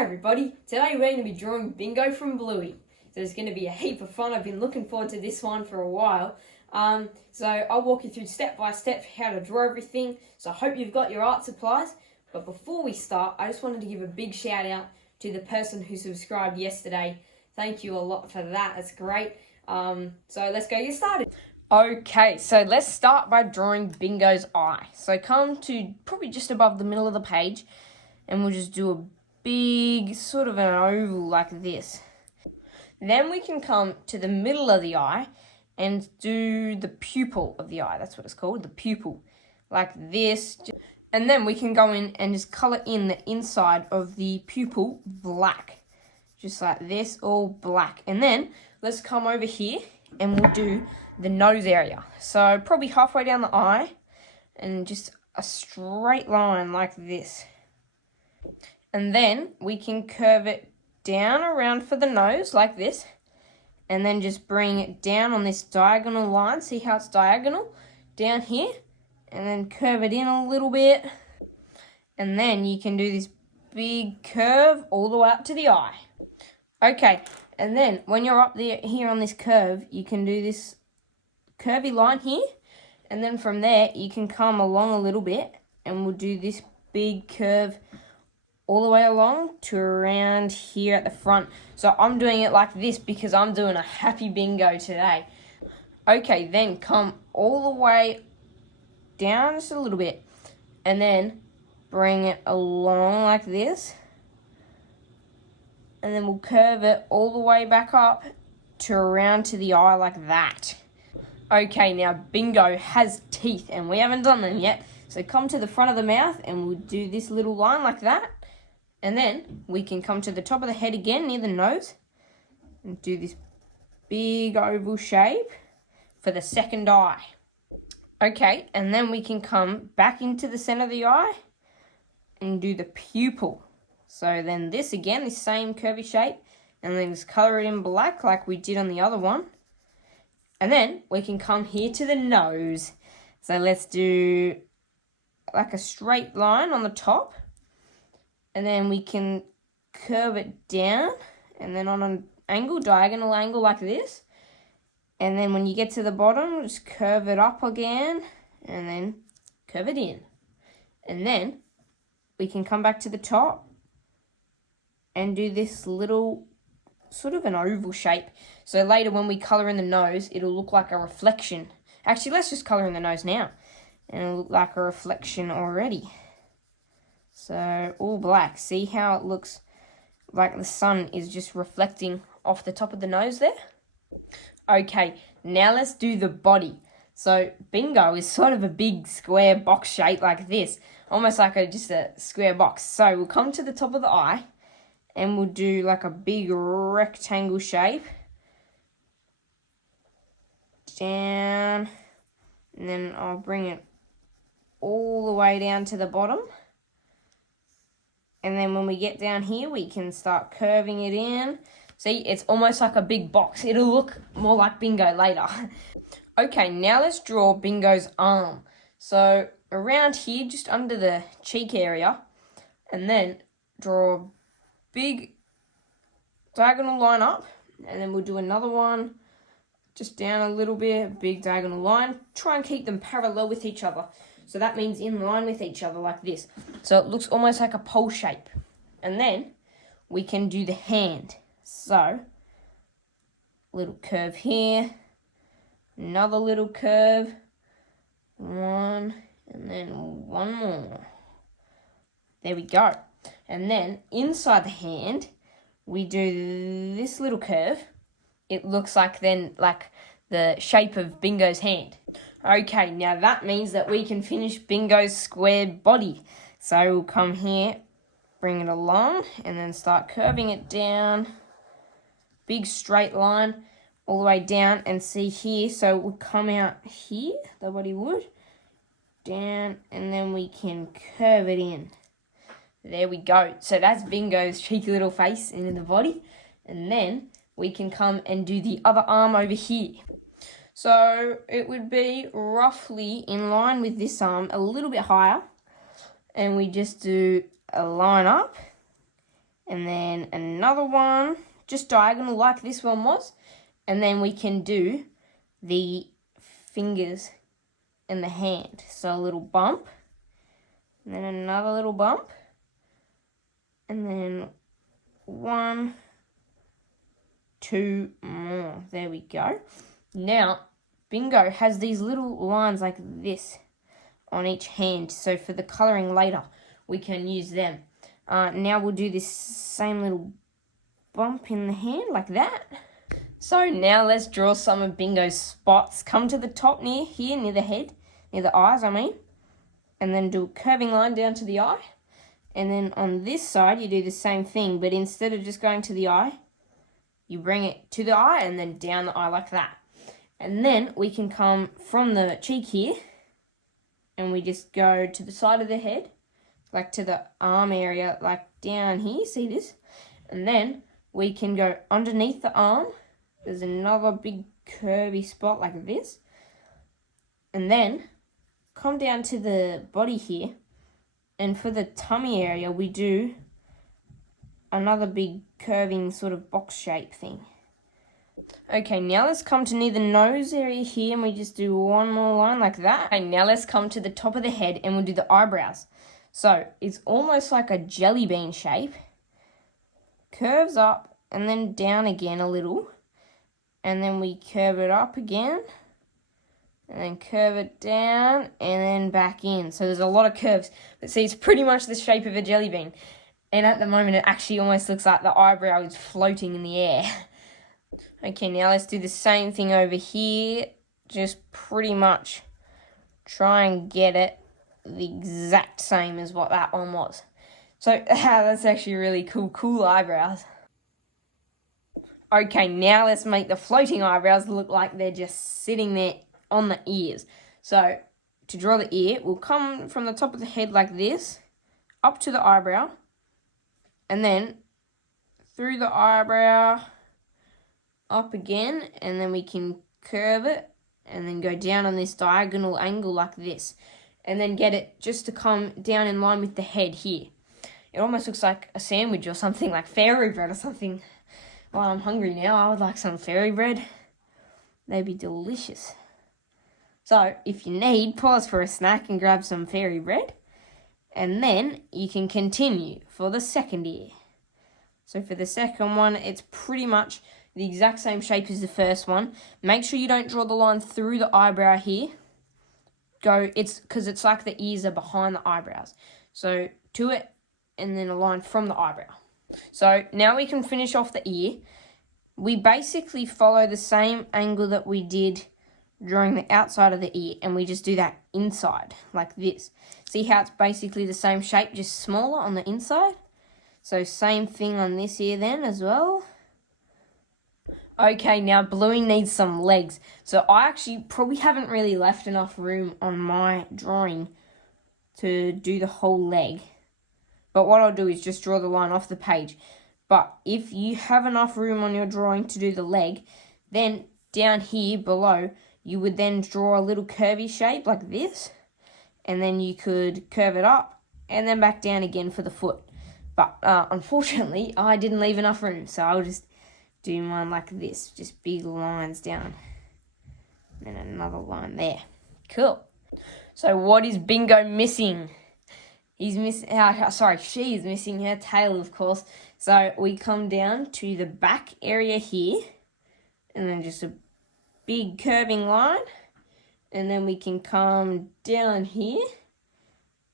Hi everybody, today we're going to be drawing Bingo from Bluey. So it's going to be a heap of fun. I've been looking forward to this one for a while. So I'll walk you through step by step how to draw everything. So I hope you've got your art supplies. But before we start, I just wanted to give a big shout out to the person who subscribed yesterday. Thank you a lot for that, that's great. So let's go get started. Okay, so let's start by drawing Bingo's eye. So come to probably just above the middle of the page and we'll just do a big sort of an oval like this. Then we can come to the middle of the eye and do the pupil of the eye. That's what it's called, the pupil, like this. And then we can go in and just colour in the inside of the pupil black, just like this, all black. And then let's come over here and we'll do the nose area. So probably halfway down the eye and just a straight line like this. And then we can curve it down around for the nose like this. And then just bring it down on this diagonal line. See how it's diagonal? Down here. And then curve it in a little bit. And then you can do this big curve all the way up to the eye. Okay, and then when you're up there here on this curve, you can do this curvy line here. And then from there, you can come along a little bit. And we'll do this big curve all the way along to around here at the front. So I'm doing it like this because I'm doing a happy bingo today. Okay, then come all the way down just a little bit and then bring it along like this. And then we'll curve it all the way back up to around to the eye like that. Okay, now Bingo has teeth and we haven't done them yet. So come to the front of the mouth and we'll do this little line like that. And then we can come to the top of the head again near the nose and do this big oval shape for the second eye. Okay, and then we can come back into the center of the eye and do the pupil. So then this again, this same curvy shape, and then just color it in black like we did on the other one. And then we can come here to the nose. So let's do like a straight line on the top. And then we can curve it down and then on an angle, diagonal angle like this. And then when you get to the bottom, just curve it up again and then curve it in. And then we can come back to the top and do this little sort of an oval shape. So later when we colour in the nose, it'll look like a reflection. Actually, let's just colour in the nose now. And it'll look like a reflection already. So all black. See how it looks like the sun is just reflecting off the top of the nose there? Okay, now let's do the body. So Bingo is sort of a big square box shape like this, almost like just a square box. So we'll come to the top of the eye and we'll do like a big rectangle shape. Down, and then I'll bring it all the way down to the bottom. And then when we get down here, we can start curving it in. See, it's almost like a big box. It'll look more like Bingo later. Okay, now let's draw Bingo's arm. So around here, just under the cheek area, and then draw a big diagonal line up. And then we'll do another one just down a little bit, big diagonal line. Try and keep them parallel with each other. So that means in line with each other like this. So it looks almost like a pole shape. And then we can do the hand. So, little curve here. Another little curve. One. And then one more. There we go. And then inside the hand, we do this little curve. It looks like then like the shape of Bingo's hand. Okay, now that means that we can finish Bingo's square body. So we'll come here, bring it along, and then start curving it down. Big straight line all the way down, and see here. So we'll come out here, the body would, down, and then we can curve it in. There we go. So that's Bingo's cheeky little face into the body. And then we can come and do the other arm over here. So it would be roughly in line with this arm, a little bit higher. And we just do a line up and then another one, just diagonal like this one was. And then we can do the fingers and the hand. So a little bump, and then another little bump, and then 1, 2 more. There we go. Now, Bingo has these little lines like this on each hand. So for the colouring later, we can use them. Now we'll do this same little bump in the hand like that. So now let's draw some of Bingo's spots. Come to the top near here, near the head, near the eyes, I mean. And then do a curving line down to the eye. And then on this side, you do the same thing, but instead of just going to the eye, you bring it to the eye and then down the eye like that. And then we can come from the cheek here, and we just go to the side of the head, like to the arm area, like down here, see this? And then we can go underneath the arm. There's another big curvy spot like this. And then come down to the body here. And for the tummy area, we do another big curving sort of box shape thing. Okay, now let's come to near the nose area here, and we just do one more line like that. Okay, now let's come to the top of the head, and we'll do the eyebrows. So it's almost like a jelly bean shape. Curves up and then down again a little. And then we curve it up again. And then curve it down and then back in. So there's a lot of curves. But see, it's pretty much the shape of a jelly bean. And at the moment, it actually almost looks like the eyebrow is floating in the air. Okay, now let's do the same thing over here. Just pretty much try and get it the exact same as what that one was. So that's actually really cool. Cool eyebrows. Okay, now let's make the floating eyebrows look like they're just sitting there on the ears. So to draw the ear, we'll come from the top of the head like this, up to the eyebrow, and then through the eyebrow, up again, and then we can curve it, and then go down on this diagonal angle like this, and then get it just to come down in line with the head here. It almost looks like a sandwich or something, like fairy bread or something. Well, I'm hungry now. I would like some fairy bread. They'd be delicious. So, if you need, pause for a snack and grab some fairy bread. And then you can continue for the second ear. So for the second one, it's pretty much the exact same shape as the first one. Make sure you don't draw the line through the eyebrow here. Because it's like the ears are behind the eyebrows. So to it, and then a line from the eyebrow. So now we can finish off the ear. We basically follow the same angle that we did drawing the outside of the ear, and we just do that inside, like this. See how it's basically the same shape, just smaller on the inside? So same thing on this ear then as well. Okay, now Bluey needs some legs. So I actually probably haven't really left enough room on my drawing to do the whole leg. But what I'll do is just draw the line off the page. But if you have enough room on your drawing to do the leg, then down here below, you would then draw a little curvy shape like this. And then you could curve it up and then back down again for the foot. But unfortunately, I didn't leave enough room. So I'll just do mine like this. Just big lines down. And then another line there. Cool. So what is Bingo missing? She's missing her tail, of course. So we come down to the back area here. And then just a big curving line. And then we can come down here.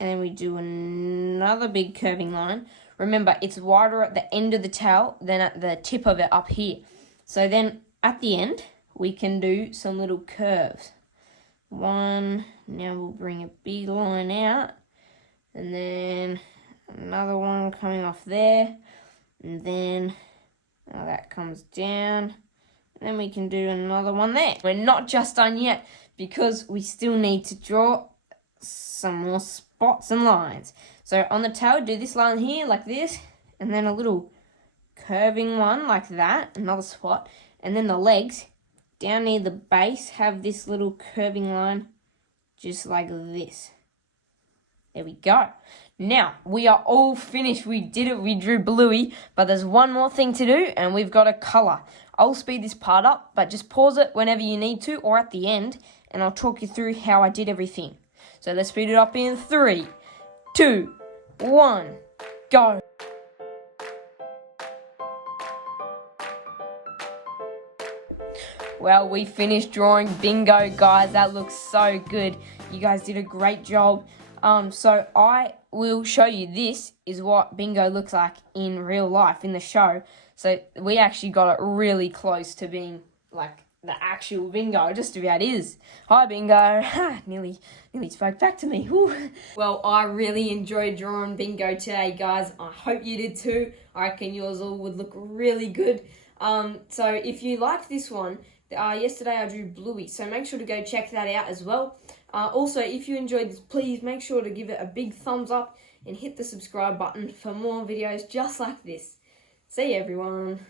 And then we do another big curving line. Remember, it's wider at the end of the tail than at the tip of it up here. So then at the end, we can do some little curves. One, now we'll bring a big line out. And then another one coming off there. And then that comes down. And then we can do another one there. We're not just done yet because we still need to draw some more spots and lines. So on the tail, do this line here like this. And then a little curving one like that. Another spot. And then the legs down near the base have this little curving line just like this. There we go. Now, we are all finished. We did it. We drew Bluey, but there's one more thing to do, and we've got to colour. I'll speed this part up, but just pause it whenever you need to or at the end, and I'll talk you through how I did everything. So let's speed it up in 3, 2, 1, go. Well, we finished drawing Bingo, guys. That looks so good. You guys did a great job. So I will show you, this is what Bingo looks like in real life, in the show. So we actually got it really close to being like the actual Bingo, just about is. Hi, Bingo. nearly spoke back to me. Whew. Well, I really enjoyed drawing Bingo today, guys. I hope you did too. I reckon yours all would look really good. So if you liked this one, yesterday I drew Bluey, so make sure to go check that out as well. Also, if you enjoyed this, please make sure to give it a big thumbs up and hit the subscribe button for more videos just like this. See you, everyone.